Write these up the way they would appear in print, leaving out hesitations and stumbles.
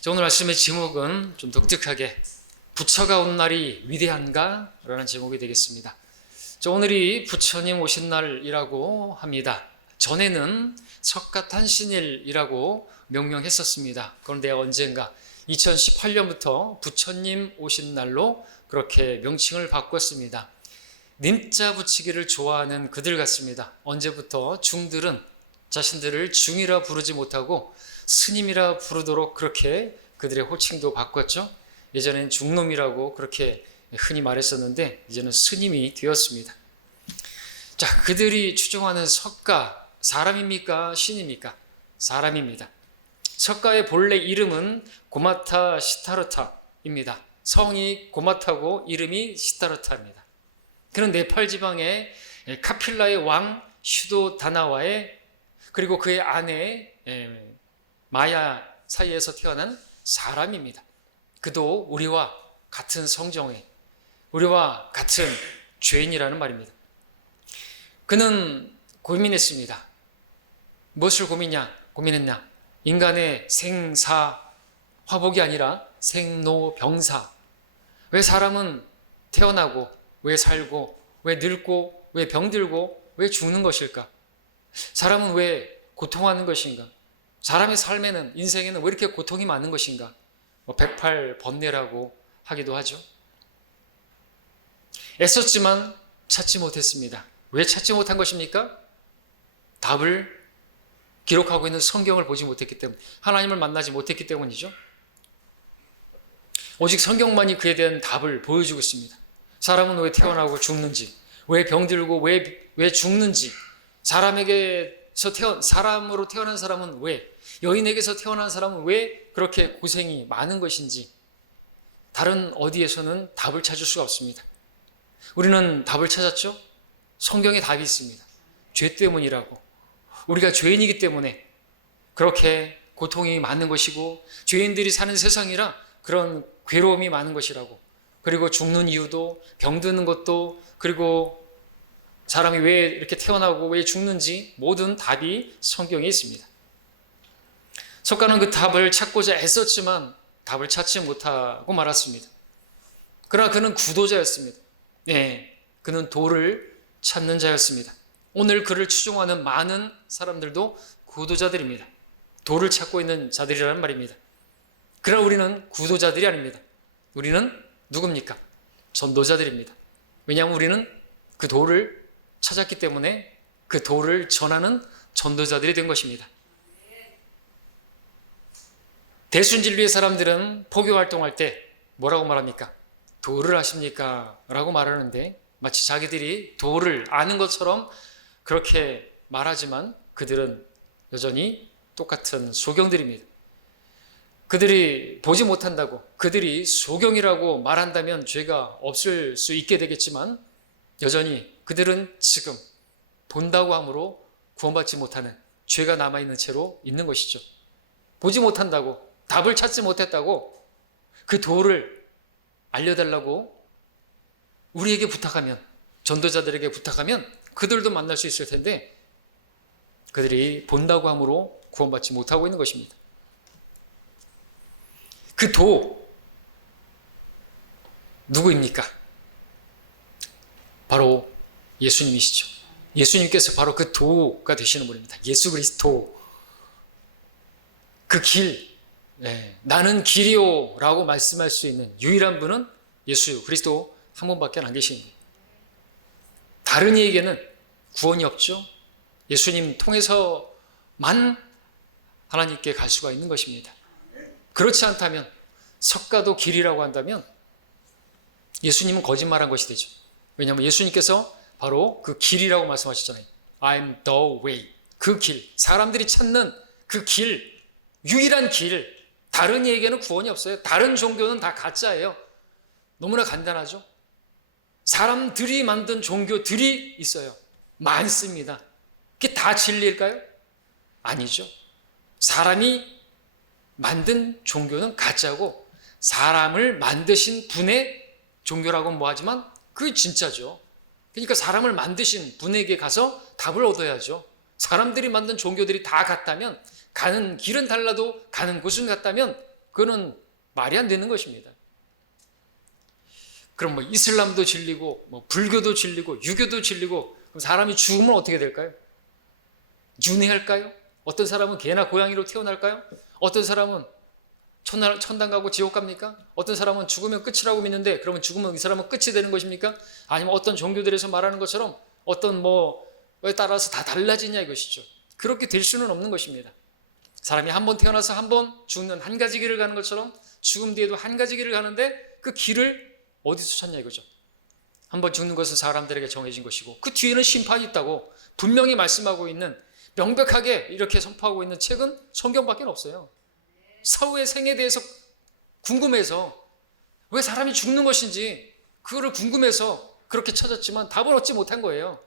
자, 오늘 말씀의 제목은 좀 독특하게 부처가 온 날이 위대한가? 라는 제목이 되겠습니다. 자, 오늘이 부처님 오신 날이라고 합니다. 전에는 석가탄신일이라고 명명했었습니다. 그런데 언젠가 2018년부터 부처님 오신 날로 그렇게 명칭을 바꿨습니다. 님자 붙이기를 좋아하는 그들 같습니다. 언제부터 중들은 자신들을 중이라 부르지 못하고 스님이라 부르도록 그렇게 그들의 호칭도 바꿨죠. 예전엔 중놈이라고 그렇게 흔히 말했었는데 이제는 스님이 되었습니다. 자, 그들이 추종하는 석가, 사람입니까? 신입니까? 사람입니다. 석가의 본래 이름은 고마타 시타르타입니다. 성이 고마타고 이름이 시타르타입니다. 그는 네팔 지방의 카필라의 왕 슈도다나와의 그리고 그의 아내 마야 사이에서 태어난 사람입니다. 그도 우리와 같은 성정에 우리와 같은 죄인이라는 말입니다. 그는 고민했습니다. 무엇을 고민했냐? 인간의 생사 화복이 아니라 생로병사. 왜 사람은 태어나고 왜 살고 왜 늙고 왜 병들고 왜 죽는 것일까? 사람은 왜 고통하는 것인가? 사람의 삶에는 인생에는 왜 이렇게 고통이 많은 것인가? 108번뇌라고 하기도 하죠. 애썼지만 찾지 못했습니다. 왜 찾지 못한 것입니까? 답을 기록하고 있는 성경을 보지 못했기 때문, 하나님을 만나지 못했기 때문이죠. 오직 성경만이 그에 대한 답을 보여주고 있습니다. 사람은 왜 태어나고 죽는지, 왜 병들고 왜 죽는지, 사람으로 태어난 사람은 왜, 여인에게서 태어난 사람은 왜 그렇게 고생이 많은 것인지 다른 어디에서는 답을 찾을 수가 없습니다. 우리는 답을 찾았죠? 성경에 답이 있습니다. 죄 때문이라고. 우리가 죄인이기 때문에 그렇게 고통이 많은 것이고 죄인들이 사는 세상이라 그런 괴로움이 많은 것이라고. 그리고 죽는 이유도, 병드는 것도, 그리고 사람이 왜 이렇게 태어나고 왜 죽는지 모든 답이 성경에 있습니다. 석가는 그 답을 찾고자 애썼지만 답을 찾지 못하고 말았습니다. 그러나 그는 구도자였습니다. 그는 도를 찾는 자였습니다. 오늘 그를 추종하는 많은 사람들도 구도자들입니다. 도를 찾고 있는 자들이라는 말입니다. 그러나 우리는 구도자들이 아닙니다. 우리는 누굽니까? 전도자들입니다. 왜냐하면 우리는 그 도를 찾았기 때문에 그 도를 전하는 전도자들이 된 것입니다. 대순진리의 사람들은 포교 활동할 때 뭐라고 말합니까? 도를 아십니까? 라고 말하는데 마치 자기들이 도를 아는 것처럼 그렇게 말하지만 그들은 여전히 똑같은 소경들입니다. 그들이 보지 못한다고, 그들이 소경이라고 말한다면 죄가 없을 수 있게 되겠지만 여전히 그들은 지금 본다고 함으로 구원받지 못하는 죄가 남아있는 채로 있는 것이죠. 보지 못한다고, 답을 찾지 못했다고 그 도를 알려달라고 우리에게 부탁하면, 전도자들에게 부탁하면 그들도 만날 수 있을 텐데 그들이 본다고 함으로 구원받지 못하고 있는 것입니다. 그 도 누구입니까? 바로 예수님이시죠. 예수님께서 바로 그 도가 되시는 분입니다. 예수 그리스도. 그 길, 나는 길이요 라고 말씀할 수 있는 유일한 분은 예수 그리스도 한 분밖에 안 계시는 거예요. 다른 이에게는 구원이 없죠. 예수님 통해서만 하나님께 갈 수가 있는 것입니다. 그렇지 않다면, 석가도 길이라고 한다면 예수님은 거짓말한 것이 되죠. 왜냐하면 예수님께서 바로 그 길이라고 말씀하셨잖아요. I'm the way. 그 길, 사람들이 찾는 그 길, 유일한 길. 다른 이에게는 구원이 없어요. 다른 종교는 다 가짜예요. 너무나 간단하죠. 사람들이 만든 종교들이 있어요. 많습니다. 그게 다 진리일까요? 아니죠. 사람이 만든 종교는 가짜고 사람을 만드신 분의 종교라고는 뭐하지만 그게 진짜죠. 그러니까 사람을 만드신 분에게 가서 답을 얻어야죠. 사람들이 만든 종교들이 다 같다면, 가는 길은 달라도 가는 곳은 같다면 그거는 말이 안 되는 것입니다. 그럼 뭐 이슬람도 진리고 뭐 불교도 진리고 유교도 진리고 그럼 사람이 죽으면 어떻게 될까요? 윤회할까요? 어떤 사람은 개나 고양이로 태어날까요? 어떤 사람은 천당 가고 지옥 갑니까? 어떤 사람은 죽으면 끝이라고 믿는데 그러면 죽으면 이 사람은 끝이 되는 것입니까? 아니면 어떤 종교들에서 말하는 것처럼 어떤 뭐에 따라서 다 달라지냐 이것이죠. 그렇게 될 수는 없는 것입니다. 사람이 한 번 태어나서 한 번 죽는 한 가지 길을 가는 것처럼 죽음 뒤에도 한 가지 길을 가는데 그 길을 어디서 찾냐 이거죠. 한 번 죽는 것은 사람들에게 정해진 것이고 그 뒤에는 심판이 있다고 분명히 말씀하고 있는, 명백하게 이렇게 선포하고 있는 책은 성경밖에 없어요. 사후의 생에 대해서 궁금해서 왜 사람이 죽는 것인지 그거를 궁금해서 그렇게 찾았지만 답을 얻지 못한 거예요.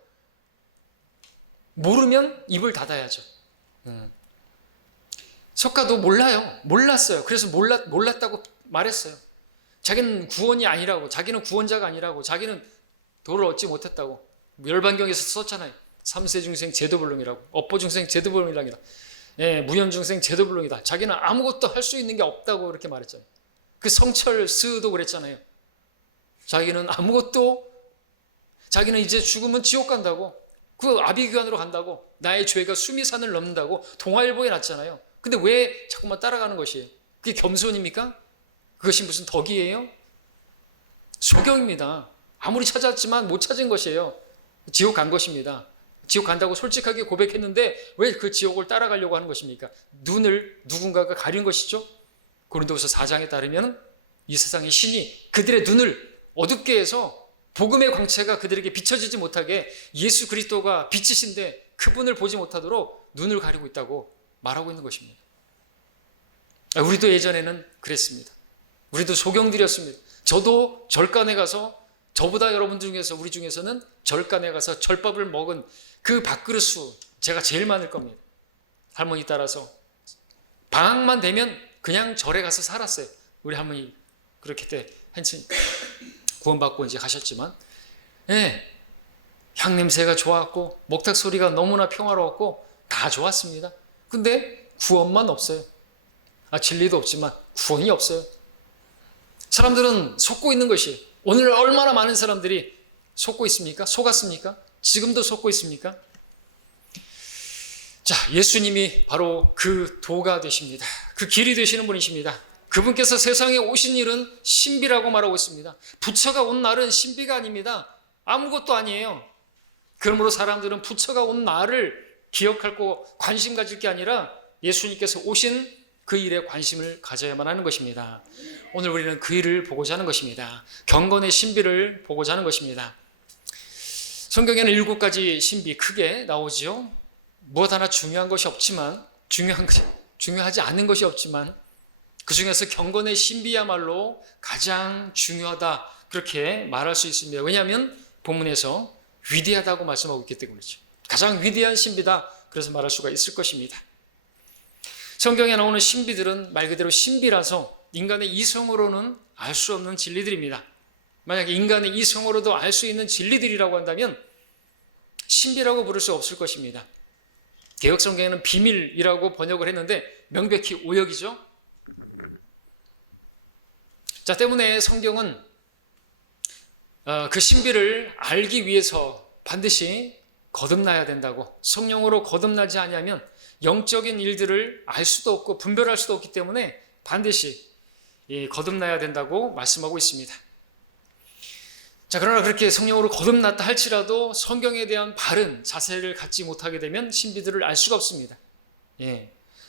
모르면 입을 닫아야죠. 석가도 몰랐어요. 그래서 몰랐다고 말했어요. 자기는 구원이 아니라고, 자기는 구원자가 아니라고, 자기는 도를 얻지 못했다고. 열반경에서 썼잖아요. 삼세중생 제도불능이라고, 업보중생 제도불능이라, 무연중생 제도불능이다. 자기는 아무것도 할 수 있는 게 없다고 그렇게 말했잖아요. 그 성철스도 그랬잖아요. 자기는 자기는 이제 죽으면 지옥 간다고, 그 아비규환으로 간다고, 나의 죄가 수미산을 넘는다고 동아일보에 났잖아요. 근데 왜 자꾸만 따라가는 것이에요? 그게 겸손입니까? 그것이 무슨 덕이에요? 소경입니다. 아무리 찾았지만 못 찾은 것이에요. 지옥 간 것입니다. 지옥 간다고 솔직하게 고백했는데 왜 그 지옥을 따라가려고 하는 것입니까? 눈을 누군가가 가린 것이죠. 고린도후서 4장에 따르면 이 세상의 신이 그들의 눈을 어둡게 해서 복음의 광채가 그들에게 비춰지지 못하게 예수 그리스도가 빛이신데 그분을 보지 못하도록 눈을 가리고 있다고 말하고 있는 것입니다. 우리도 예전에는 그랬습니다. 우리도 소경들이었습니다. 저도 절간에 가서, 저보다 여러분들 중에서, 우리 중에서는 절간에 가서 절밥을 먹은 그 밥그릇 수 제가 제일 많을 겁니다. 할머니 따라서 방학만 되면 그냥 절에 가서 살았어요. 우리 할머니 그렇게 때 한층 구원받고 이제 가셨지만, 향 냄새가 좋았고 목탁 소리가 너무나 평화로웠고 다 좋았습니다. 근데 구원만 없어요. 진리도 없지만 구원이 없어요. 사람들은 속고 있는 것이, 오늘 얼마나 많은 사람들이 속고 있습니까? 속았습니까? 지금도 속고 있습니까? 자, 예수님이 바로 그 도가 되십니다. 그 길이 되시는 분이십니다. 그분께서 세상에 오신 일은 신비라고 말하고 있습니다. 부처가 온 날은 신비가 아닙니다. 아무것도 아니에요. 그러므로 사람들은 부처가 온 날을 기억하고 관심 가질 게 아니라 예수님께서 오신 그 일에 관심을 가져야만 하는 것입니다. 오늘 우리는 그 일을 보고자 하는 것입니다. 경건의 신비를 보고자 하는 것입니다. 성경에는 7가지 신비 크게 나오지요. 무엇 하나 중요한 것이 없지만, 중요하지 않은 것이 없지만 그 중에서 경건의 신비야말로 가장 중요하다, 그렇게 말할 수 있습니다. 왜냐하면 본문에서 위대하다고 말씀하고 있기 때문이죠. 가장 위대한 신비다, 그래서 말할 수가 있을 것입니다. 성경에 나오는 신비들은 말 그대로 신비라서 인간의 이성으로는 알 수 없는 진리들입니다. 만약에 인간의 이성으로도 알 수 있는 진리들이라고 한다면 신비라고 부를 수 없을 것입니다. 개역성경에는 비밀이라고 번역을 했는데 명백히 오역이죠. 자, 때문에 성경은 그 신비를 알기 위해서 반드시 거듭나야 된다고, 성령으로 거듭나지 아니하면 영적인 일들을 알 수도 없고 분별할 수도 없기 때문에 반드시 거듭나야 된다고 말씀하고 있습니다. 자, 그러나 그렇게 성령으로 거듭났다 할지라도 성경에 대한 바른 자세를 갖지 못하게 되면 신비들을 알 수가 없습니다.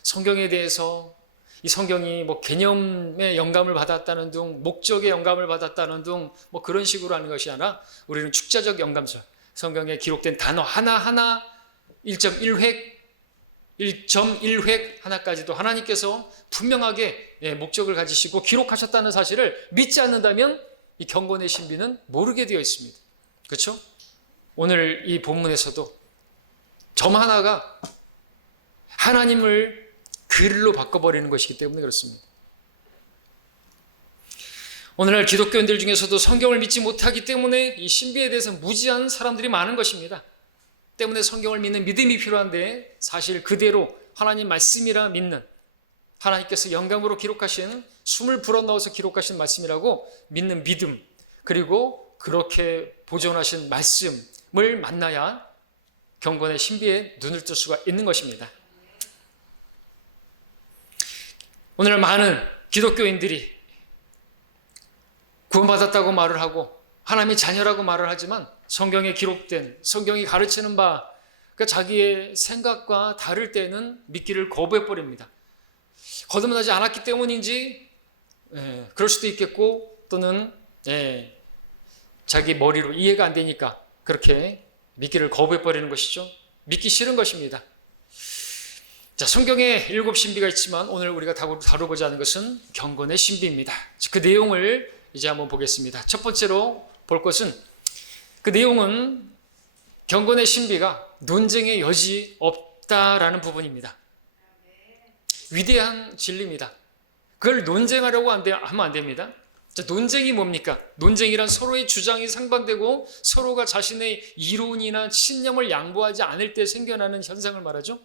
성경에 대해서 이 성경이 뭐 개념의 영감을 받았다는 둥, 목적의 영감을 받았다는 둥, 뭐 그런 식으로 하는 것이 아니라 우리는 축자적 영감서, 성경에 기록된 단어 하나하나 1.1획 하나까지도 하나님께서 분명하게 목적을 가지시고 기록하셨다는 사실을 믿지 않는다면 이 경건의 신비는 모르게 되어 있습니다. 그렇죠? 오늘 이 본문에서도 점 하나가 하나님을 글로 바꿔버리는 것이기 때문에 그렇습니다. 오늘날 기독교인들 중에서도 성경을 믿지 못하기 때문에 이 신비에 대해서 무지한 사람들이 많은 것입니다. 때문에 성경을 믿는 믿음이 필요한데 사실 그대로 하나님 말씀이라 믿는, 하나님께서 영감으로 기록하신, 숨을 불어넣어서 기록하신 말씀이라고 믿는 믿음, 그리고 그렇게 보존하신 말씀을 만나야 경건의 신비에 눈을 뜰 수가 있는 것입니다. 오늘 많은 기독교인들이 구원받았다고 말을 하고 하나님의 자녀라고 말을 하지만 성경에 기록된, 성경이 가르치는 바, 그러니까 자기의 생각과 다를 때는 믿기를 거부해버립니다. 거듭나지 않았기 때문인지 그럴 수도 있겠고, 또는 자기 머리로 이해가 안 되니까 그렇게 믿기를 거부해버리는 것이죠. 믿기 싫은 것입니다. 자, 성경에 7 신비가 있지만 오늘 우리가 다루고자 하는 것은 경건의 신비입니다. 그 내용을 이제 한번 보겠습니다. 첫 번째로 볼 것은, 그 내용은 경건의 신비가 논쟁의 여지 없다라는 부분입니다. 위대한 진리입니다. 그걸 논쟁하려고 하면 안 됩니다. 자, 논쟁이 뭡니까? 논쟁이란 서로의 주장이 상반되고 서로가 자신의 이론이나 신념을 양보하지 않을 때 생겨나는 현상을 말하죠.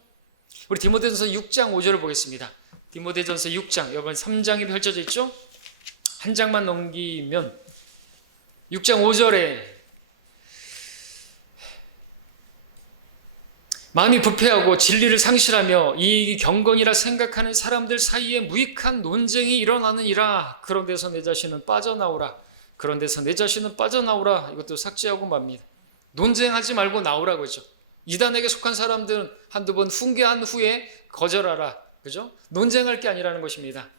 우리 디모데전서 6장 5절을 보겠습니다. 디모데전서 6장, 여러분 3장이 펼쳐져 있죠? 한 장만 넘기면 6장 5절에 마음이 부패하고 진리를 상실하며 이익이 경건이라 생각하는 사람들 사이에 무익한 논쟁이 일어나느니라. 그런 데서 내 자신은 빠져나오라. 그런 데서 내 자신은 빠져나오라. 이것도 삭제하고 맙니다. 논쟁하지 말고 나오라 그죠. 이단에게 속한 사람들은 한두 번 훈계한 후에 거절하라. 그죠? 논쟁할 게 아니라는 것입니다.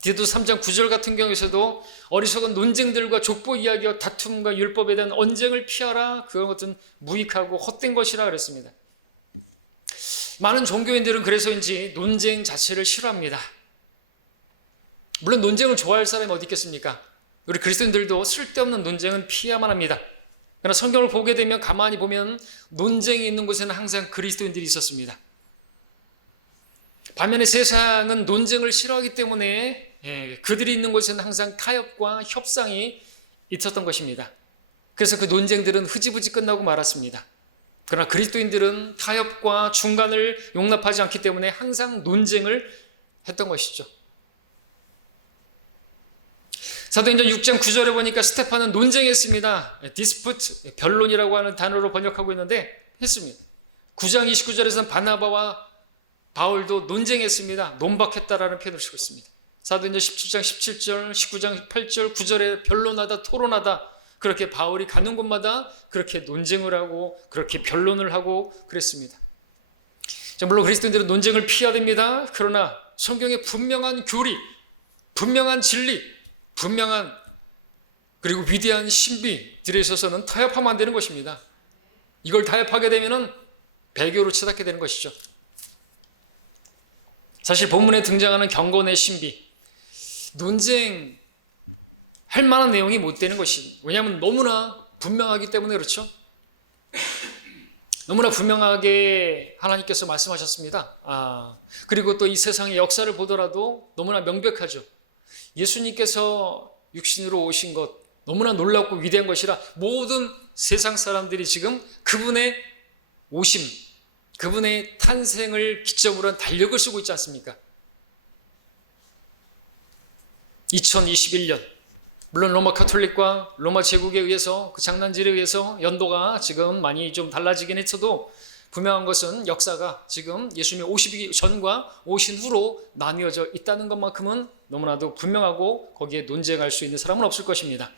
디도 3장 9절 같은 경우에서도 어리석은 논쟁들과 족보 이야기와 다툼과 율법에 대한 언쟁을 피하라. 그런 것은 무익하고 헛된 것이라 그랬습니다. 많은 종교인들은 그래서인지 논쟁 자체를 싫어합니다. 물론 논쟁을 좋아할 사람이 어디 있겠습니까? 우리 그리스도인들도 쓸데없는 논쟁은 피해야만 합니다. 그러나 성경을 보게 되면, 가만히 보면 논쟁이 있는 곳에는 항상 그리스도인들이 있었습니다. 반면에 세상은 논쟁을 싫어하기 때문에 그들이 있는 곳에는 항상 타협과 협상이 있었던 것입니다. 그래서 그 논쟁들은 흐지부지 끝나고 말았습니다. 그러나 그리스도인들은 타협과 중간을 용납하지 않기 때문에 항상 논쟁을 했던 것이죠. 사도행전 6장 9절에 보니까 스테판은 논쟁했습니다. 디스푸트, 변론이라고 하는 단어로 번역하고 있는데 했습니다. 9장 29절에서는 바나바와 바울도 논쟁했습니다. 논박했다라는 표현을 쓰고 있습니다. 사도행전 17장 17절, 19장 8절, 9절에 변론하다, 토론하다, 그렇게 바울이 가는 곳마다 그렇게 논쟁을 하고 그렇게 변론을 하고 그랬습니다. 자, 물론 그리스도인들은 논쟁을 피해야 됩니다. 그러나 성경의 분명한 교리, 분명한 진리, 분명한 그리고 위대한 신비들에 있어서는 타협하면 안 되는 것입니다. 이걸 타협하게 되면 배교로 치닫게 되는 것이죠. 사실 본문에 등장하는 경건의 신비, 논쟁 할 만한 내용이 못 되는 것이, 왜냐하면 너무나 분명하기 때문에 그렇죠. 너무나 분명하게 하나님께서 말씀하셨습니다. 그리고 또 이 세상의 역사를 보더라도 너무나 명백하죠. 예수님께서 육신으로 오신 것 너무나 놀랍고 위대한 것이라 모든 세상 사람들이 지금 그분의 오심, 그분의 탄생을 기점으로 한 달력을 쓰고 있지 않습니까? 2021년, 물론 로마 카톨릭과 로마 제국에 의해서, 그 장난질에 의해서 연도가 지금 많이 좀 달라지긴 했어도 분명한 것은 역사가 지금 예수님이 오시기 전과 오신 후로 나뉘어져 있다는 것만큼은 너무나도 분명하고 거기에 논쟁할 수 있는 사람은 없을 것입니다.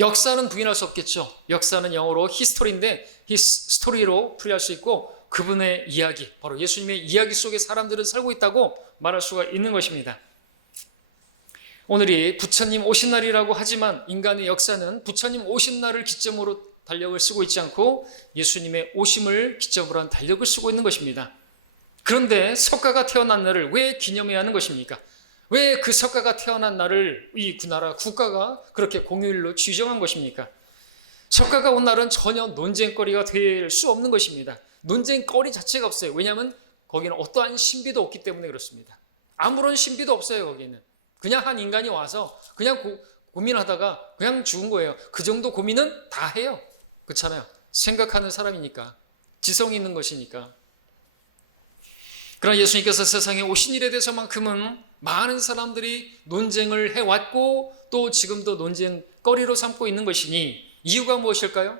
역사는 부인할 수 없겠죠. 역사는 영어로 히스토리인데 히스토리로 풀이할 수 있고, 그분의 이야기, 바로 예수님의 이야기 속에 사람들은 살고 있다고 말할 수가 있는 것입니다. 오늘이 부처님 오신 날이라고 하지만 인간의 역사는 부처님 오신 날을 기점으로 달력을 쓰고 있지 않고 예수님의 오심을 기점으로 한 달력을 쓰고 있는 것입니다. 그런데 석가가 태어난 날을 왜 기념해야 하는 것입니까? 왜 그 석가가 태어난 날을 이 나라 국가가 그렇게 공휴일로 지정한 것입니까? 석가가 온 날은 전혀 논쟁거리가 될 수 없는 것입니다. 논쟁거리 자체가 없어요. 왜냐하면 거기는 어떠한 신비도 없기 때문에 그렇습니다. 아무런 신비도 없어요. 거기는 그냥 한 인간이 와서 그냥 고민하다가 그냥 죽은 거예요. 그 정도 고민은 다 해요. 그렇잖아요. 생각하는 사람이니까, 지성이 있는 것이니까. 그러나 예수님께서 세상에 오신 일에 대해서만큼은 많은 사람들이 논쟁을 해왔고 또 지금도 논쟁거리로 삼고 있는 것이니 이유가 무엇일까요?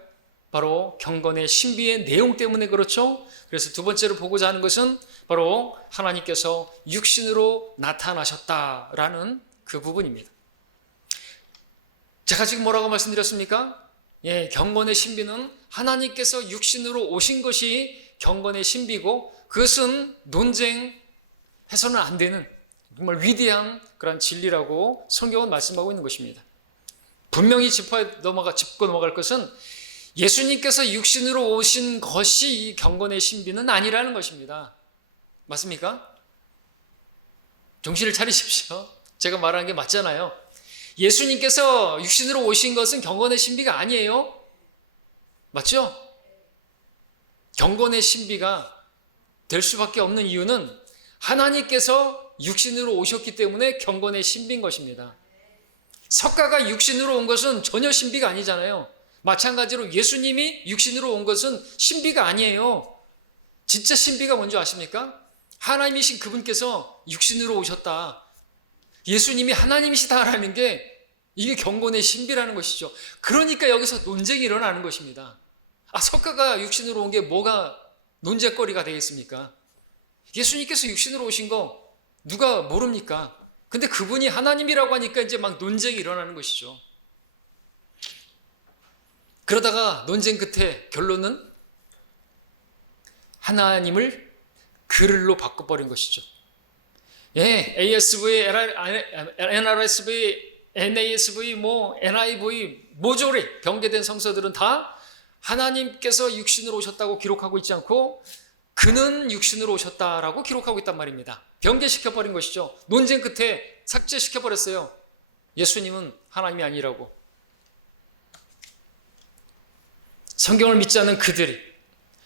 바로 경건의 신비의 내용 때문에 그렇죠. 그래서 두 번째로 보고자 하는 것은 바로 하나님께서 육신으로 나타나셨다라는 그 부분입니다. 제가 지금 뭐라고 말씀드렸습니까? 경건의 신비는 하나님께서 육신으로 오신 것이 경건의 신비고 그것은 논쟁해서는 안 되는 정말 위대한 그런 진리라고 성경은 말씀하고 있는 것입니다. 분명히 짚고 넘어갈 것은 예수님께서 육신으로 오신 것이 이 경건의 신비는 아니라는 것입니다. 맞습니까? 정신을 차리십시오. 제가 말하는 게 맞잖아요. 예수님께서 육신으로 오신 것은 경건의 신비가 아니에요. 맞죠? 경건의 신비가 될 수밖에 없는 이유는 하나님께서 육신으로 오셨기 때문에 경건의 신비인 것입니다. 석가가 육신으로 온 것은 전혀 신비가 아니잖아요. 마찬가지로 예수님이 육신으로 온 것은 신비가 아니에요. 진짜 신비가 뭔지 아십니까? 하나님이신 그분께서 육신으로 오셨다. 예수님이 하나님이시다라는 게 이게 경건의 신비라는 것이죠. 그러니까 여기서 논쟁이 일어나는 것입니다. 석가가 육신으로 온 게 뭐가 논쟁거리가 되겠습니까? 예수님께서 육신으로 오신 거 누가 모릅니까? 근데 그분이 하나님이라고 하니까 이제 막 논쟁이 일어나는 것이죠. 그러다가 논쟁 끝에 결론은 하나님을 그를로 바꿔버린 것이죠. ASV, NRSV, NASV, NIV, 모조리 병개된 성서들은 다 하나님께서 육신으로 오셨다고 기록하고 있지 않고 그는 육신으로 오셨다라고 기록하고 있단 말입니다. 병개시켜버린 것이죠. 논쟁 끝에 삭제시켜버렸어요. 예수님은 하나님이 아니라고. 성경을 믿지 않는 그들이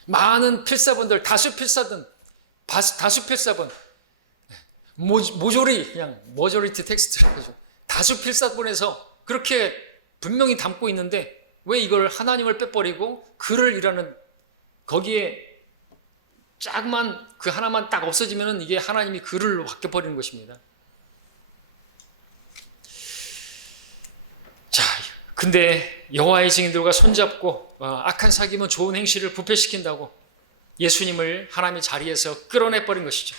많은 필사본들, 다수 필사본 모조리 그냥 머저리티 텍스트라고 하죠. 다수 필사본에서 그렇게 분명히 담고 있는데 왜 이걸 하나님을 빼버리고 그를 이라는 거기에 짝만 그 하나만 딱 없어지면 이게 하나님이 그를 바뀌어버리는 것입니다. 자, 근데 여호와의 증인들과 손잡고 악한 사귐은 좋은 행실을 부패시킨다고 예수님을 하나님의 자리에서 끌어내버린 것이죠.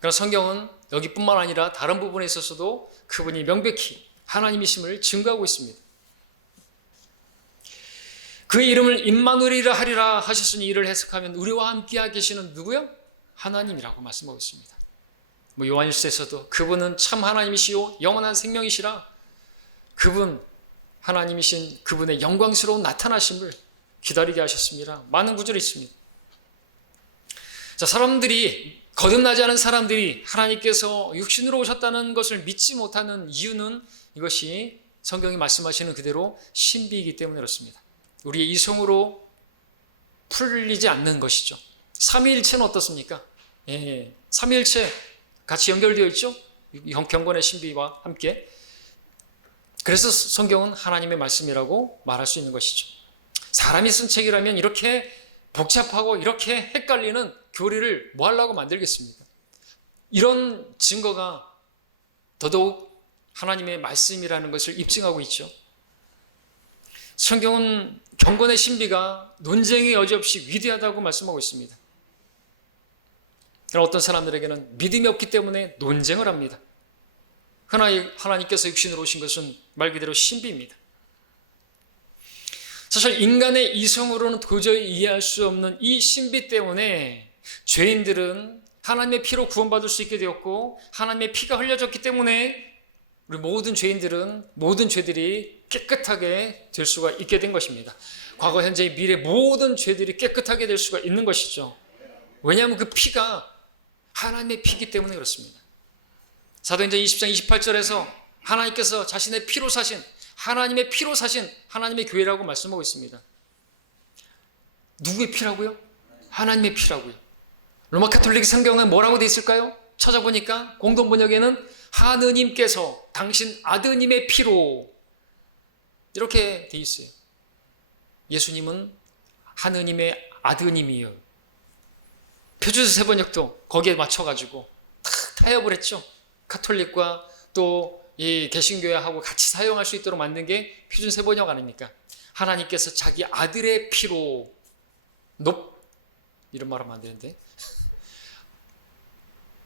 그러나 성경은 여기뿐만 아니라 다른 부분에 있어서도 그분이 명백히 하나님이심을 증거하고 있습니다. 그 이름을 임마누엘이라 하리라 하셨으니 이를 해석하면 우리와 함께 계시는 누구요? 하나님이라고 말씀하고 있습니다. 요한일서에서도 그분은 참 하나님이시요 영원한 생명이시라 그분 하나님이신 그분의 영광스러운 나타나심을 기다리게 하셨습니다. 많은 구절이 있습니다. 자, 사람들이 거듭나지 않은 사람들이 하나님께서 육신으로 오셨다는 것을 믿지 못하는 이유는 이것이 성경이 말씀하시는 그대로 신비이기 때문에 그렇습니다. 우리의 이성으로 풀리지 않는 것이죠. 삼위일체는 어떻습니까? 삼위일체 같이 연결되어 있죠? 경건의 신비와 함께. 그래서 성경은 하나님의 말씀이라고 말할 수 있는 것이죠. 사람이 쓴 책이라면 이렇게 복잡하고 이렇게 헷갈리는 교리를 뭐 하려고 만들겠습니까? 이런 증거가 더더욱 하나님의 말씀이라는 것을 입증하고 있죠. 성경은 경건의 신비가 논쟁의 여지 없이 위대하다고 말씀하고 있습니다. 그러나 어떤 사람들에게는 믿음이 없기 때문에 논쟁을 합니다. 하나님께서 육신으로 오신 것은 말 그대로 신비입니다. 사실 인간의 이성으로는 도저히 이해할 수 없는 이 신비 때문에 죄인들은 하나님의 피로 구원받을 수 있게 되었고 하나님의 피가 흘려졌기 때문에 우리 모든 죄인들은 모든 죄들이 깨끗하게 될 수가 있게 된 것입니다. 과거, 현재, 미래 모든 죄들이 깨끗하게 될 수가 있는 것이죠. 왜냐하면 그 피가 하나님의 피이기 때문에 그렇습니다. 사도행전 20장 28절에서 하나님께서 자신의 피로 사신 하나님의 피로 사신 하나님의 교회라고 말씀하고 있습니다. 누구의 피라고요? 하나님의 피라고요. 로마 카톨릭 성경은 뭐라고 되어 있을까요? 찾아보니까 공동번역에는 하느님께서 당신 아드님의 피로 이렇게 되어 있어요. 예수님은 하느님의 아드님이에요. 표준세 번역도 거기에 맞춰가지고 다 타협을 했죠. 가톨릭과 또 이 개신교회하고 같이 사용할 수 있도록 만든 게 표준세 번역 아닙니까? 하나님께서 자기 아들의 피로 이런 말 하면 안 되는데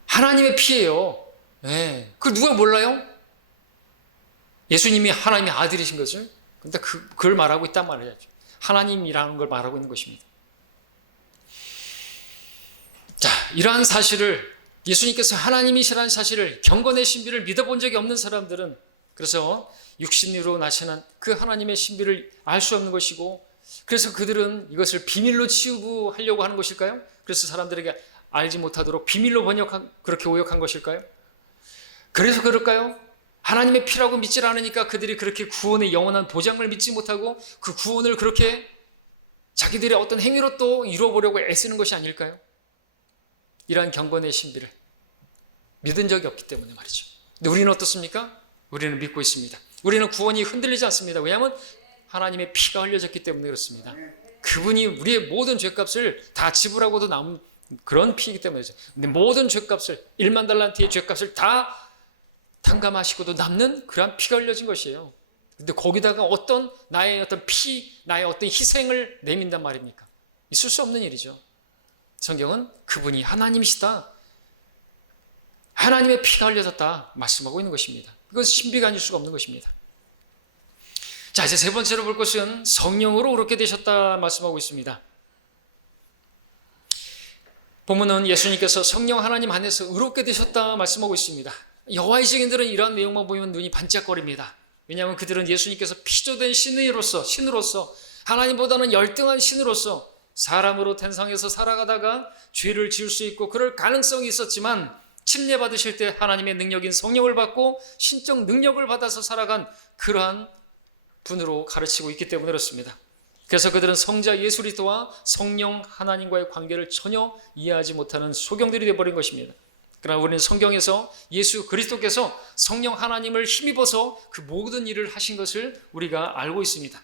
하나님의 피예요. 네. 그걸 누가 몰라요? 예수님이 하나님의 아들이신 것을. 근데 그걸 말하고 있단 말이에요. 하나님이라는 걸 말하고 있는 것입니다. 자, 이러한 사실을, 예수님께서 하나님이시라는 사실을, 경건의 신비를 믿어본 적이 없는 사람들은 그래서 육신으로 나시는 그 하나님의 신비를 알 수 없는 것이고, 그래서 그들은 이것을 비밀로 치부하려고 하는 것일까요? 그래서 사람들에게 알지 못하도록 비밀로 그렇게 오역한 것일까요? 그래서 그럴까요? 하나님의 피라고 믿질 않으니까 그들이 그렇게 구원의 영원한 보장을 믿지 못하고 그 구원을 그렇게 자기들의 어떤 행위로 또 이루어보려고 애쓰는 것이 아닐까요? 이러한 경건의 신비를 믿은 적이 없기 때문에 말이죠. 근데 우리는 어떻습니까? 우리는 믿고 있습니다. 우리는 구원이 흔들리지 않습니다. 왜냐하면 하나님의 피가 흘려졌기 때문에 그렇습니다. 그분이 우리의 모든 죄값을 다 지불하고도 남은 그런 피이기 때문이죠. 근데 모든 죄값을, 1만 달란트의 죄값을 다 탕감하시고도 남는 그러한 피가 흘려진 것이에요. 근데 거기다가 나의 어떤 피, 나의 어떤 희생을 내민단 말입니까? 있을 수 없는 일이죠. 성경은 그분이 하나님이시다, 하나님의 피가 흘려졌다 말씀하고 있는 것입니다. 이것은 신비가 아닐 수가 없는 것입니다. 자, 이제 세 번째로 볼 것은 성령으로 의롭게 되셨다 말씀하고 있습니다. 본문은 예수님께서 성령 하나님 안에서 의롭게 되셨다 말씀하고 있습니다. 여호와의 증인들은 이러한 내용만 보면 눈이 반짝거립니다. 왜냐하면 그들은 예수님께서 피조된 신으로서 하나님보다는 열등한 신으로서 사람으로 텐상에서 살아가다가 죄를 지을 수 있고 그럴 가능성이 있었지만 침례받으실 때 하나님의 능력인 성령을 받고 신적 능력을 받아서 살아간 그러한 분으로 가르치고 있기 때문에 그렇습니다. 그래서 그들은 성자 예수 그리스도와 성령 하나님과의 관계를 전혀 이해하지 못하는 소경들이 되어버린 것입니다. 그러나 우리는 성경에서 예수 그리스도께서 성령 하나님을 힘입어서 그 모든 일을 하신 것을 우리가 알고 있습니다.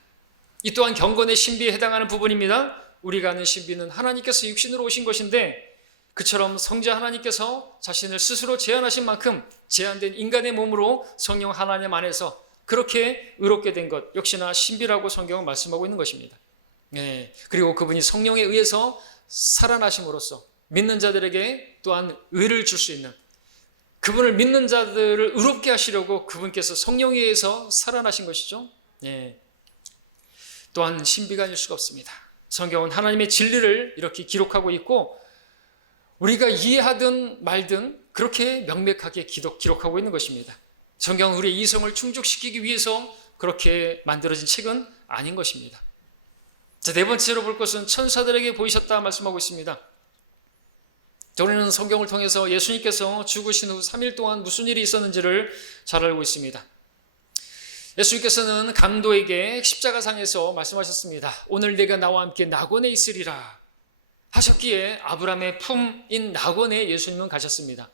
이 또한 경건의 신비에 해당하는 부분입니다. 우리가 아는 신비는 하나님께서 육신으로 오신 것인데 그처럼 성자 하나님께서 자신을 스스로 제한하신 만큼 제한된 인간의 몸으로 성령 하나님 안에서 그렇게 의롭게 된 것 역시나 신비라고 성경은 말씀하고 있는 것입니다. 그리고 그분이 성령에 의해서 살아나심으로써 믿는 자들에게 또한 의를 줄 수 있는, 그분을 믿는 자들을 의롭게 하시려고 그분께서 성령에 의해서 살아나신 것이죠. 또한 신비가 아닐 수가 없습니다. 성경은 하나님의 진리를 이렇게 기록하고 있고 우리가 이해하든 말든 그렇게 명백하게 기록하고 있는 것입니다. 성경은 우리의 이성을 충족시키기 위해서 그렇게 만들어진 책은 아닌 것입니다. 자, 네 번째로 볼 것은 천사들에게 보이셨다 말씀하고 있습니다. 우리는 성경을 통해서 예수님께서 죽으신 후 3일 동안 무슨 일이 있었는지를 잘 알고 있습니다. 예수님께서는 감도에게 십자가상에서 말씀하셨습니다. 오늘 내가 나와 함께 낙원에 있으리라 하셨기에 아브라함의 품인 낙원에 예수님은 가셨습니다.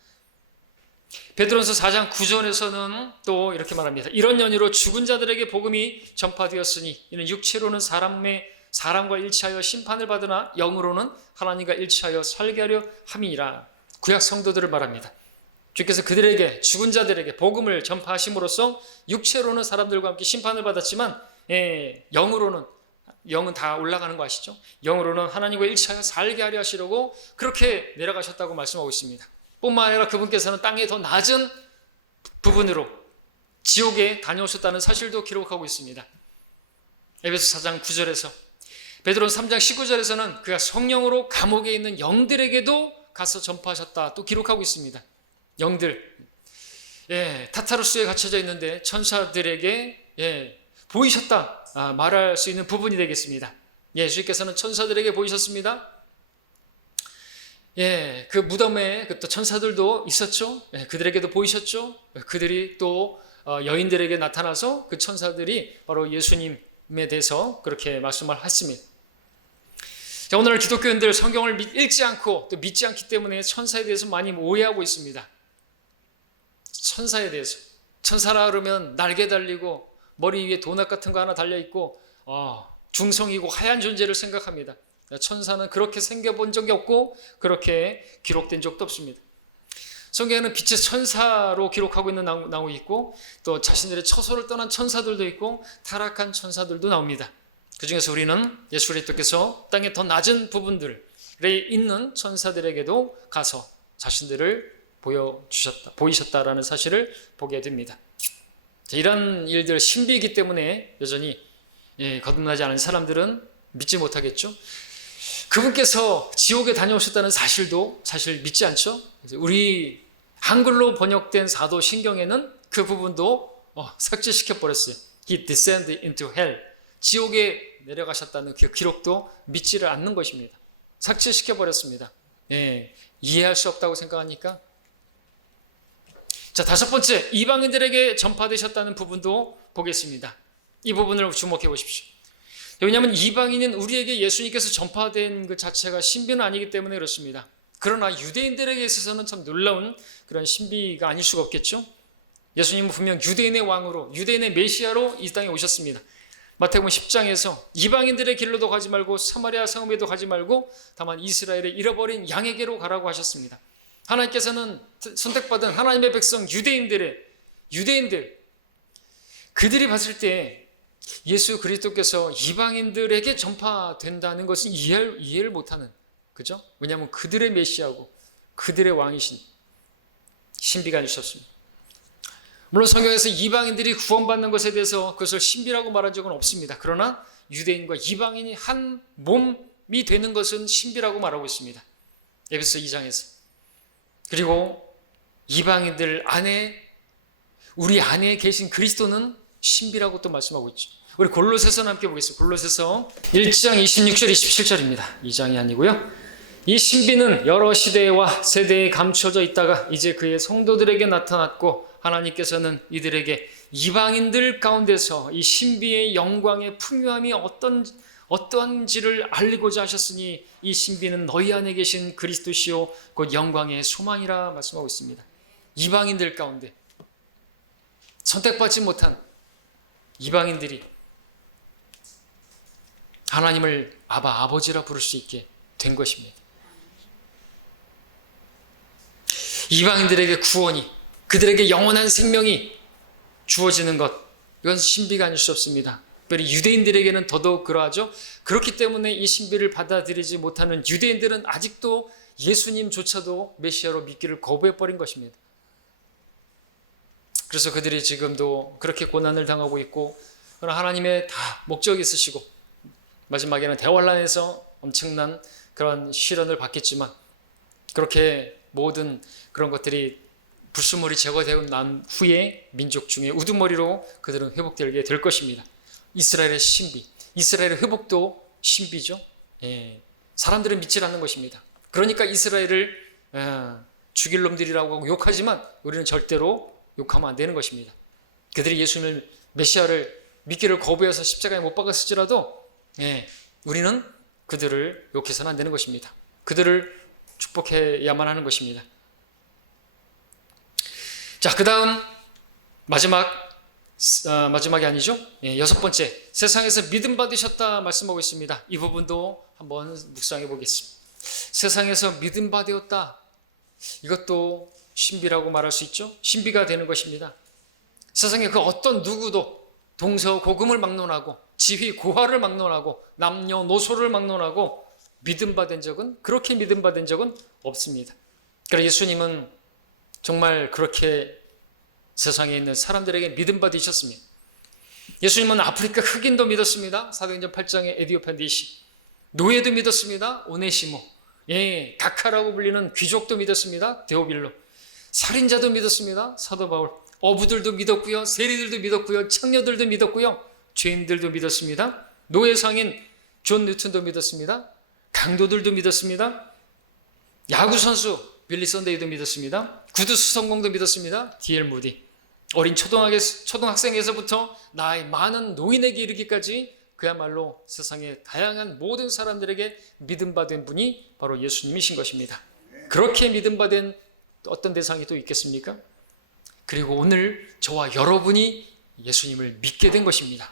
베드로전서 4장 9절에서는 또 이렇게 말합니다. 이런 연유로 죽은 자들에게 복음이 전파되었으니 이는 육체로는 사람과 일치하여 심판을 받으나 영으로는 하나님과 일치하여 살게 하려 함이니라. 구약 성도들을 말합니다. 주께서 그들에게, 죽은 자들에게 복음을 전파하심으로써 육체로는 사람들과 함께 심판을 받았지만 영은 다 올라가는 거 아시죠? 영으로는 하나님과 일치하여 살게 하려 하시려고 그렇게 내려가셨다고 말씀하고 있습니다. 뿐만 아니라 그분께서는 땅의 더 낮은 부분으로 지옥에 다녀오셨다는 사실도 기록하고 있습니다. 에베소 4장 9절에서 베드로전 3장 19절에서는 그가 성령으로 감옥에 있는 영들에게도 가서 전파하셨다 또 기록하고 있습니다. 영들, 타타루스에 갇혀져 있는데 천사들에게 보이셨다 말할 수 있는 부분이 되겠습니다. 주께서는 천사들에게 보이셨습니다. 그 무덤에 또 천사들도 있었죠. 그들에게도 보이셨죠. 그들이 또 여인들에게 나타나서 그 천사들이 바로 예수님에 대해서 그렇게 말씀을 했습니다. 자, 오늘 기독교인들 성경을 읽지 않고 또 믿지 않기 때문에 천사에 대해서 많이 오해하고 있습니다. 천사에 대해서, 천사라 그러면 날개 달리고 머리 위에 도넛 같은 거 하나 달려있고 중성이고 하얀 존재를 생각합니다. 천사는 그렇게 생겨본 적이 없고 그렇게 기록된 적도 없습니다. 성경에는 빛의 천사로 기록하고 있는 나오고 있고 또 자신들의 처소를 떠난 천사들도 있고 타락한 천사들도 나옵니다. 그 중에서 우리는 예수 그리스도께서 땅의 더 낮은 부분들에 있는 천사들에게도 가서 자신들을 보이셨다라는 사실을 보게 됩니다. 이런 일들 신비이기 때문에 여전히 거듭나지 않은 사람들은 믿지 못하겠죠. 그분께서 지옥에 다녀오셨다는 사실도 사실 믿지 않죠. 우리 한글로 번역된 사도신경에는 그 부분도 삭제시켜 버렸어요. He descended into hell. 지옥에 내려가셨다는 그 기록도 믿지를 않는 것입니다. 삭제시켜 버렸습니다. 이해할 수 없다고 생각하니까. 자, 다섯 번째, 이방인들에게 전파되셨다는 부분도 보겠습니다. 이 부분을 주목해 보십시오. 왜냐하면 이방인은 우리에게 예수님께서 전파된 그 자체가 신비는 아니기 때문에 그렇습니다. 그러나 유대인들에게 있어서는 참 놀라운 그런 신비가 아닐 수가 없겠죠. 예수님은 분명 유대인의 왕으로, 유대인의 메시아로 이 땅에 오셨습니다. 마태복음 10장에서 이방인들의 길로도 가지 말고 사마리아 성읍에도 가지 말고 다만 이스라엘의 잃어버린 양에게로 가라고 하셨습니다. 하나님께서는 선택받은 하나님의 백성 유대인들 그들이 봤을 때 예수 그리스도께서 이방인들에게 전파된다는 것은 이해를 못하는, 그죠? 왜냐하면 그들의 메시아고 그들의 왕이신 신비가 아닐 수 없습니다. 물론 성경에서 이방인들이 구원받는 것에 대해서 그것을 신비라고 말한 적은 없습니다. 그러나 유대인과 이방인이 한 몸이 되는 것은 신비라고 말하고 있습니다. 에베소 2장에서. 그리고 이방인들 안에, 우리 안에 계신 그리스도는 신비라고 또 말씀하고 있죠. 우리 골로새서는 함께 보겠습니다. 골로새서 1장 26절 27절입니다. 2장이 아니고요. 이 신비는 여러 시대와 세대에 감춰져 있다가 이제 그의 성도들에게 나타났고 하나님께서는 이들에게 이방인들 가운데서 이 신비의 영광의 풍요함이 어떠한지를 알리고자 하셨으니 이 신비는 너희 안에 계신 그리스도시요 곧 영광의 소망이라 말씀하고 있습니다. 이방인들 가운데 선택받지 못한 이방인들이 하나님을 아버지라 부를 수 있게 된 것입니다. 이방인들에게 구원이, 그들에게 영원한 생명이 주어지는 것, 이건 신비가 아닐 수 없습니다. 특별히 유대인들에게는 더더욱 그러하죠. 그렇기 때문에 이 신비를 받아들이지 못하는 유대인들은 아직도 예수님조차도 메시아로 믿기를 거부해버린 것입니다. 그래서 그들이 지금도 그렇게 고난을 당하고 있고, 그러나 하나님의 다 목적이 있으시고 마지막에는 대환란에서 엄청난 그런 시련을 받겠지만 그렇게 모든 그런 것들이 불순물이 제거되고 난 후에 민족 중에 우두머리로 그들은 회복되게 될 것입니다. 이스라엘의 신비, 이스라엘의 회복도 신비죠. 사람들은 믿지 않는 것입니다. 그러니까 이스라엘을 죽일 놈들이라고 하고 욕하지만 우리는 절대로 욕하면 안 되는 것입니다. 그들이 예수님을 메시아를 믿기를 거부해서 십자가에 못 박았을지라도 우리는 그들을 욕해서는 안 되는 것입니다. 그들을 축복해야만 하는 것입니다. 자, 그 다음 마지막이 아니죠. 여섯 번째, 세상에서 믿음 받으셨다 말씀하고 있습니다. 이 부분도 한번 묵상해 보겠습니다. 세상에서 믿음 받으었다. 이것도 신비라고 말할 수 있죠. 신비가 되는 것입니다. 세상에 그 어떤 누구도 동서고금을 막론하고 지휘 고하를 막론하고 남녀노소를 막론하고 그렇게 믿음 받은 적은 없습니다. 그러나 예수님은 정말 그렇게 세상에 있는 사람들에게 믿음 받으셨습니다. 예수님은 아프리카 흑인도 믿었습니다. 사도행전 8장의 에디오피아 니시, 노예도 믿었습니다. 오네시모, 다카라고 불리는 귀족도 믿었습니다. 데오빌로, 살인자도 믿었습니다. 사도 바울, 어부들도 믿었고요, 세리들도 믿었고요, 창녀들도 믿었고요, 죄인들도 믿었습니다. 노예상인 존 뉴턴도 믿었습니다. 강도들도 믿었습니다. 야구선수 빌리 선데이도 믿었습니다. 구두수성공도 믿었습니다. D.L. 무디, 어린 초등학생에서부터 나이 많은 노인에게 이르기까지 그야말로 세상의 다양한 모든 사람들에게 믿음받은 분이 바로 예수님이신 것입니다. 그렇게 믿음받은 어떤 대상이 또 있겠습니까? 그리고 오늘 저와 여러분이 예수님을 믿게 된 것입니다.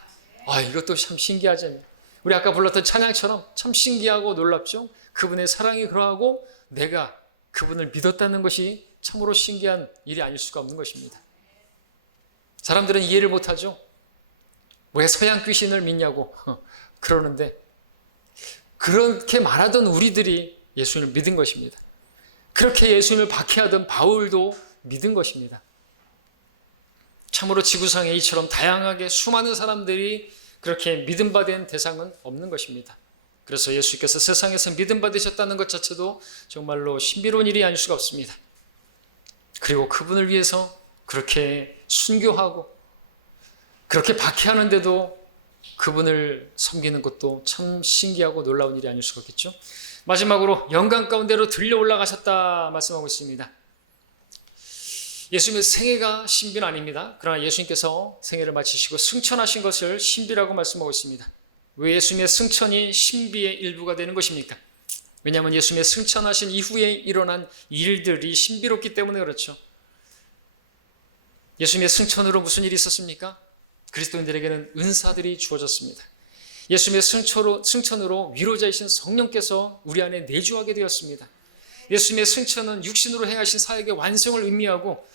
이것도 참 신기하잖아요. 우리 아까 불렀던 찬양처럼 참 신기하고 놀랍죠? 그분의 사랑이 그러하고 내가 그분을 믿었다는 것이 참으로 신기한 일이 아닐 수가 없는 것입니다. 사람들은 이해를 못하죠. 왜 서양 귀신을 믿냐고 그러는데 그렇게 말하던 우리들이 예수님을 믿은 것입니다. 그렇게 예수님을 박해하던 바울도 믿은 것입니다. 참으로 지구상에 이처럼 다양하게 수많은 사람들이 그렇게 믿음 받은 대상은 없는 것입니다. 그래서 예수께서 세상에서 믿음 받으셨다는 것 자체도 정말로 신비로운 일이 아닐 수가 없습니다. 그리고 그분을 위해서 그렇게 순교하고 그렇게 박해하는데도 그분을 섬기는 것도 참 신기하고 놀라운 일이 아닐 수가 없겠죠. 마지막으로 영광 가운데로 들려 올라가셨다 말씀하고 있습니다. 예수님의 생애가 신비는 아닙니다. 그러나 예수님께서 생애를 마치시고 승천하신 것을 신비라고 말씀하고 있습니다. 왜 예수님의 승천이 신비의 일부가 되는 것입니까? 왜냐하면 예수님의 승천하신 이후에 일어난 일들이 신비롭기 때문에 그렇죠. 예수님의 승천으로 무슨 일이 있었습니까? 그리스도인들에게는 은사들이 주어졌습니다. 예수님의 승천으로 위로자이신 성령께서 우리 안에 내주하게 되었습니다. 예수님의 승천은 육신으로 행하신 사역의 완성을 의미하고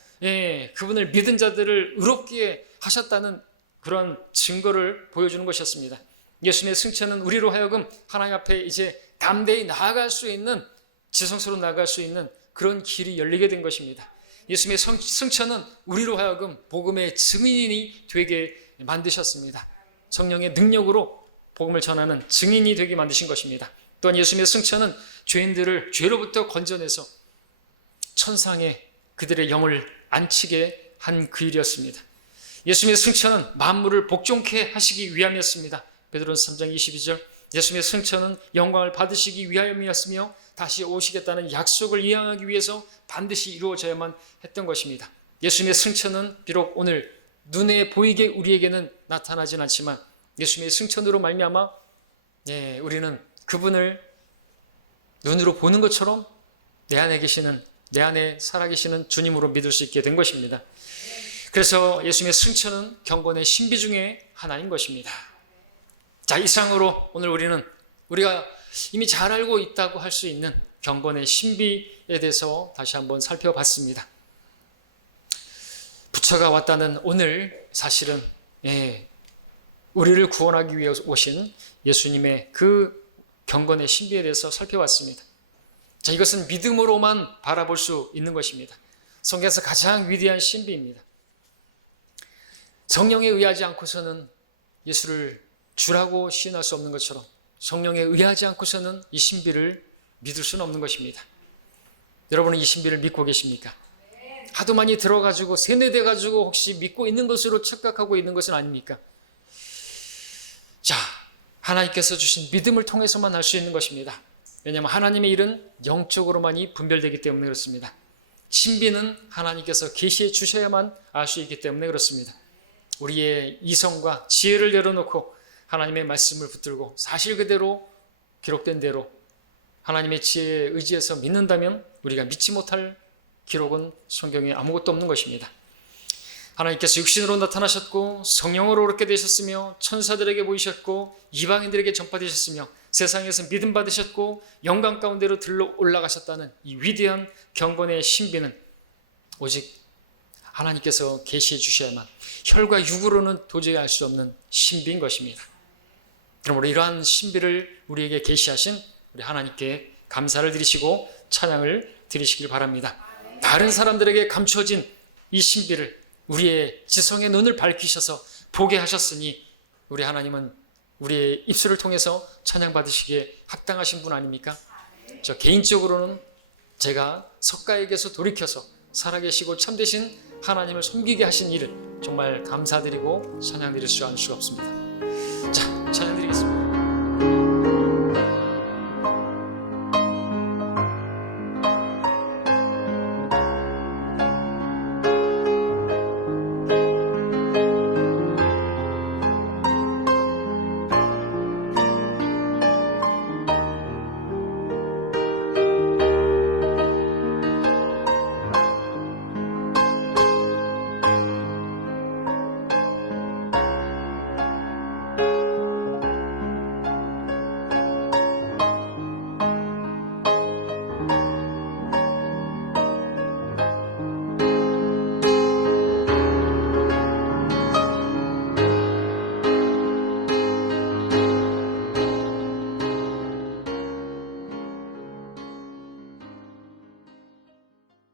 그분을 믿은 자들을 의롭게 하셨다는 그런 증거를 보여주는 것이었습니다. 예수님의 승천은 우리로 하여금 하나님 앞에 이제 담대히 나아갈 수 있는, 지성소로 나아갈 수 있는 그런 길이 열리게 된 것입니다. 예수님의 승천은 우리로 하여금 복음의 증인이 되게 만드셨습니다. 성령의 능력으로 복음을 전하는 증인이 되게 만드신 것입니다. 또한 예수님의 승천은 죄인들을 죄로부터 건져내서 천상에 그들의 영을 안치게 한 그 일이었습니다. 예수님의 승천은 만물을 복종케 하시기 위함이었습니다. 베드로전서 3장 22절 예수님의 승천은 영광을 받으시기 위함이었으며 다시 오시겠다는 약속을 이행하기 위해서 반드시 이루어져야만 했던 것입니다. 예수님의 승천은 비록 오늘 눈에 보이게 우리에게는 나타나진 않지만 예수님의 승천으로 말미암아 우리는 그분을 눈으로 보는 것처럼 내 안에 살아계시는 주님으로 믿을 수 있게 된 것입니다. 그래서 예수님의 승천은 경건의 신비 중에 하나인 것입니다. 자, 이상으로 오늘 우리가 이미 잘 알고 있다고 할 수 있는 경건의 신비에 대해서 다시 한번 살펴봤습니다. 부처가 왔다는 오늘 사실은 우리를 구원하기 위해 오신 예수님의 그 경건의 신비에 대해서 살펴봤습니다. 자, 이것은 믿음으로만 바라볼 수 있는 것입니다. 성경에서 가장 위대한 신비입니다. 성령에 의하지 않고서는 예수를 주라고 시인할 수 없는 것처럼 성령에 의하지 않고서는 이 신비를 믿을 수는 없는 것입니다. 여러분은 이 신비를 믿고 계십니까? 하도 많이 들어가지고 세뇌돼가지고 혹시 믿고 있는 것으로 착각하고 있는 것은 아닙니까? 자, 하나님께서 주신 믿음을 통해서만 할 수 있는 것입니다. 왜냐하면 하나님의 일은 영적으로만이 분별되기 때문에 그렇습니다. 신비는 하나님께서 계시해 주셔야만 알 수 있기 때문에 그렇습니다. 우리의 이성과 지혜를 열어놓고 하나님의 말씀을 붙들고 사실 그대로 기록된 대로 하나님의 지혜에 의지해서 믿는다면 우리가 믿지 못할 기록은 성경에 아무것도 없는 것입니다. 하나님께서 육신으로 나타나셨고 성령으로 그렇게 되셨으며 천사들에게 보이셨고 이방인들에게 전파되셨으며 세상에서 믿음 받으셨고 영광 가운데로 들러 올라가셨다는 이 위대한 경건의 신비는 오직 하나님께서 계시해 주셔야만, 혈과 육으로는 도저히 알 수 없는 신비인 것입니다. 그러므로 이러한 신비를 우리에게 계시하신 우리 하나님께 감사를 드리시고 찬양을 드리시길 바랍니다. 다른 사람들에게 감춰진 이 신비를 우리의 지성의 눈을 밝히셔서 보게 하셨으니 우리 하나님은 우리의 입술을 통해서 찬양받으시기에 합당하신 분 아닙니까? 저 개인적으로는 제가 석가에게서 돌이켜서 살아계시고 참되신 하나님을 섬기게 하신 일을 정말 감사드리고 찬양드릴 수 없습니다. 자, 찬양드리겠습니다.